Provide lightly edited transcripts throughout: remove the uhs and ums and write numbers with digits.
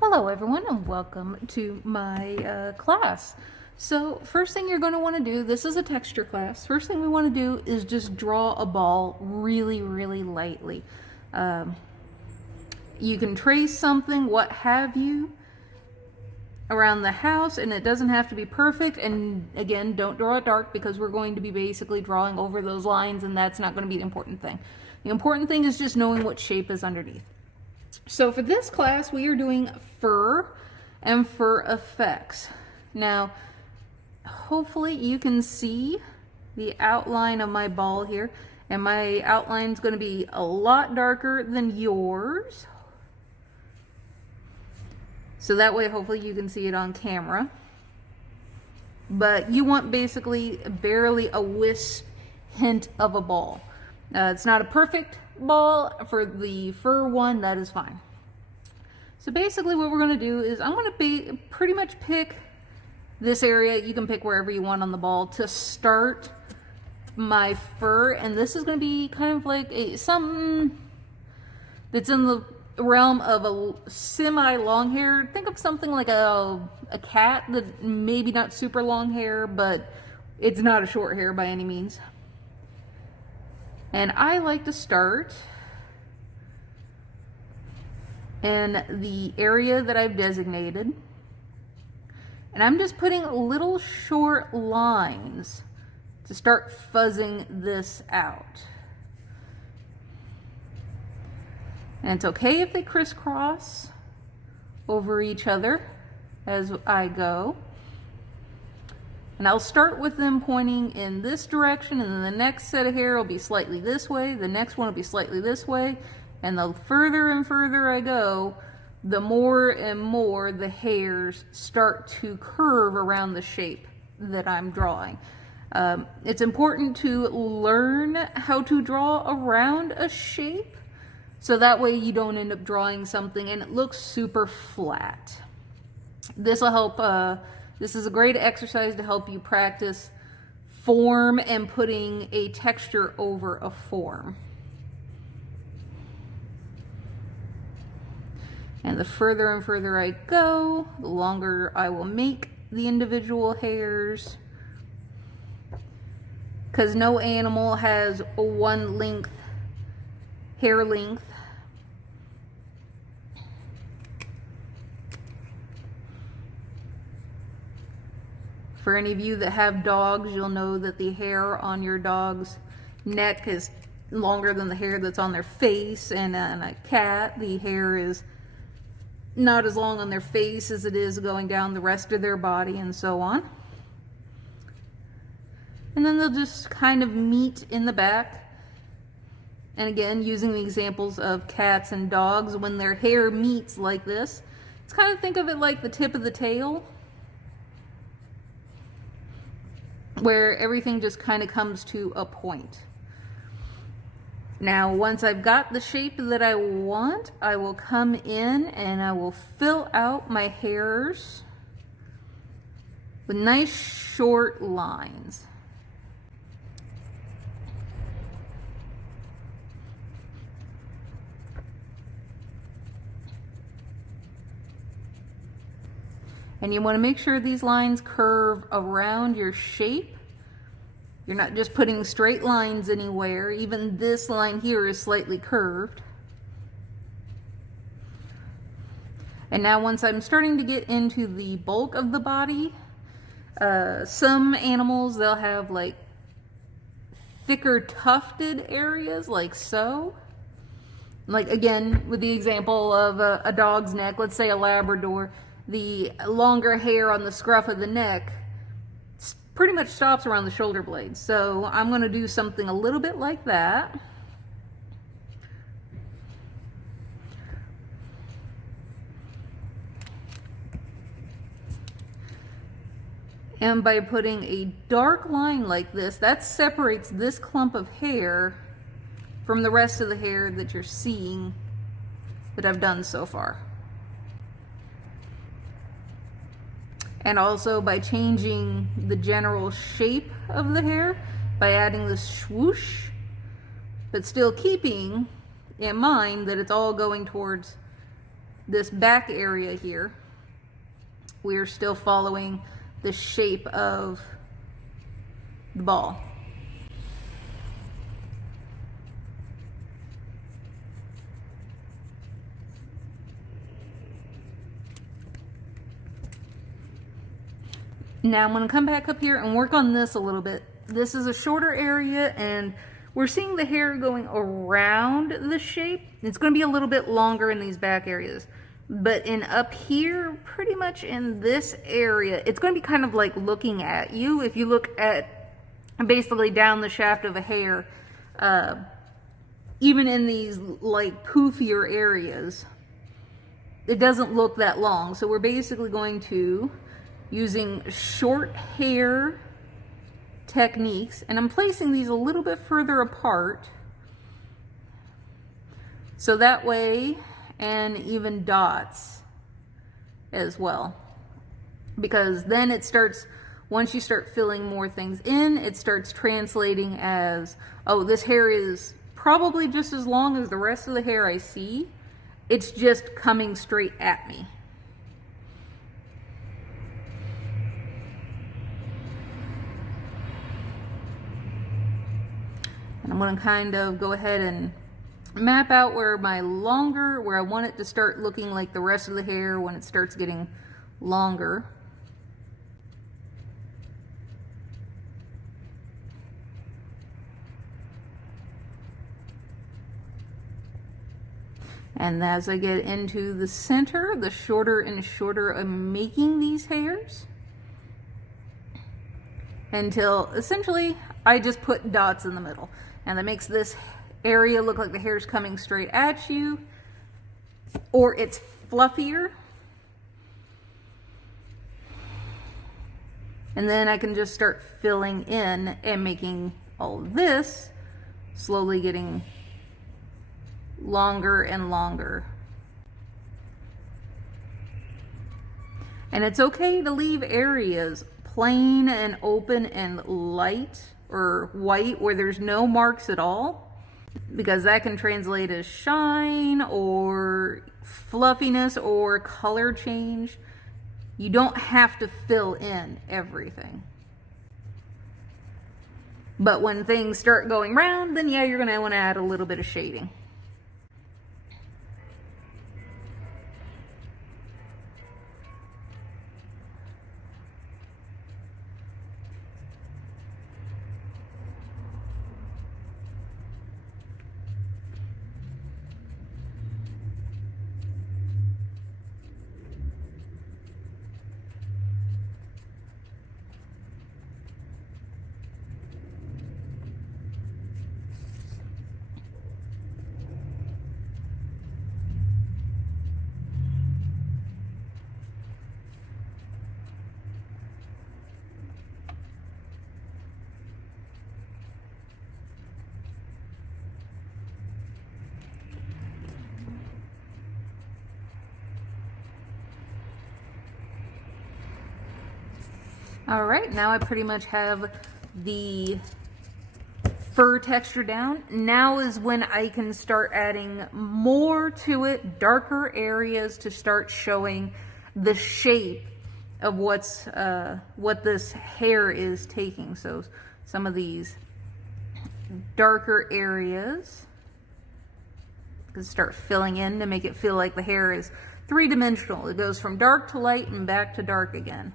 Hello everyone and welcome to my class. So first thing you're going to want to do, this is a texture class, first thing we want to do is just draw a ball really lightly. You can trace something, what have you, around the house, and it doesn't have to be perfect, and again, don't draw it dark because we're going to be basically drawing over those lines and that's not going to be the important thing. The important thing is just knowing what shape is underneath. So for this class, we are doing fur and fur effects. Now, hopefully you can see the outline of my ball here, and my outline is going to be a lot darker than yours. So that way, hopefully you can see it on camera. But you want basically barely a wisp hint of a ball. It's not a perfect ball. For the fur one, that is fine. So basically what we're going to do is I'm going to pretty much pick this area. You can pick wherever you want on the ball to start my fur, and this is going to be kind of like something that's in the realm of a semi-long hair. Think of something like a cat that maybe not super long hair, but it's not a short hair by any means. And I like to start in the area that I've designated. And I'm just putting little short lines to start fuzzing this out. And it's okay if they crisscross over each other as I go. And I'll start with them pointing in this direction, and then the next set of hair will be slightly this way, the next one will be slightly this way, and the further and further I go, the more and more the hairs start to curve around the shape that I'm drawing. It's important to learn how to draw around a shape, so that way you don't end up drawing something and it looks super flat. This will help. This is a great exercise to help you practice form and putting a texture over a form. And the further and further I go, the longer I will make the individual hairs. Because no animal has a one length hair length. For any of you that have dogs, you'll know that the hair on your dog's neck is longer than the hair that's on their face, and on a cat, the hair is not as long on their face as it is going down the rest of their body, and so on. And then they'll just kind of meet in the back. And again, using the examples of cats and dogs, when their hair meets like this, it's kind of think of it like the tip of the tail, where everything just kind of comes to a point. Now, once I've got the shape that I want, I will come in and I will fill out my hairs with nice short lines. And you want to make sure these lines curve around your shape. You're not just putting straight lines anywhere. Even this line here is slightly curved. And now once I'm starting to get into the bulk of the body, some animals, they'll have like thicker tufted areas like so. Like again, with the example of a dog's neck, let's say a Labrador, the longer hair on the scruff of the neck pretty much stops around the shoulder blades. So I'm going to do something a little bit like that. And by putting a dark line like this, that separates this clump of hair from the rest of the hair that you're seeing that I've done so far. And also by changing the general shape of the hair by adding this swoosh, but still keeping in mind that it's all going towards this back area here, we are still following the shape of the ball. Now I'm going to come back up here and work on this a little bit. This is a shorter area and we're seeing the hair going around the shape. It's going to be a little bit longer in these back areas. But in up here, pretty much in this area, it's going to be kind of like looking at you. If you look at basically down the shaft of a hair, even in these like poofier areas, it doesn't look that long. So we're basically going to, using short hair techniques, and I'm placing these a little bit further apart so that way, and even dots as well, because then it starts, once you start filling more things in, it starts translating as, oh, this hair is probably just as long as the rest of the hair I see, it's just coming straight at me. And I'm going to kind of go ahead and map out where my longer, where I want it to start looking like the rest of the hair when it starts getting longer. And as I get into the center, the shorter and shorter I'm making these hairs, until essentially I just put dots in the middle. And that makes this area look like the hair's coming straight at you, or it's fluffier. And then I can just start filling in and making all of this slowly getting longer and longer. And it's okay to leave areas plain and open and light or white where there's no marks at all, because that can translate as shine or fluffiness or color change. You don't have to fill in everything. But when things start going round, then yeah, you're going to want to add a little bit of shading. All right, now I pretty much have the fur texture down. Now is when I can start adding more to it, darker areas to start showing the shape of what this hair is taking. So some of these darker areas, start filling in to make it feel like the hair is three-dimensional. It goes from dark to light and back to dark again.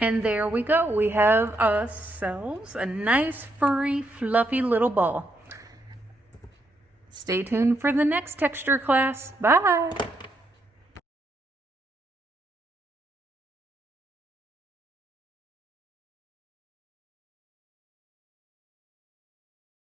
And there we go. We have ourselves a nice, furry, fluffy little ball. Stay tuned for the next texture class. Bye!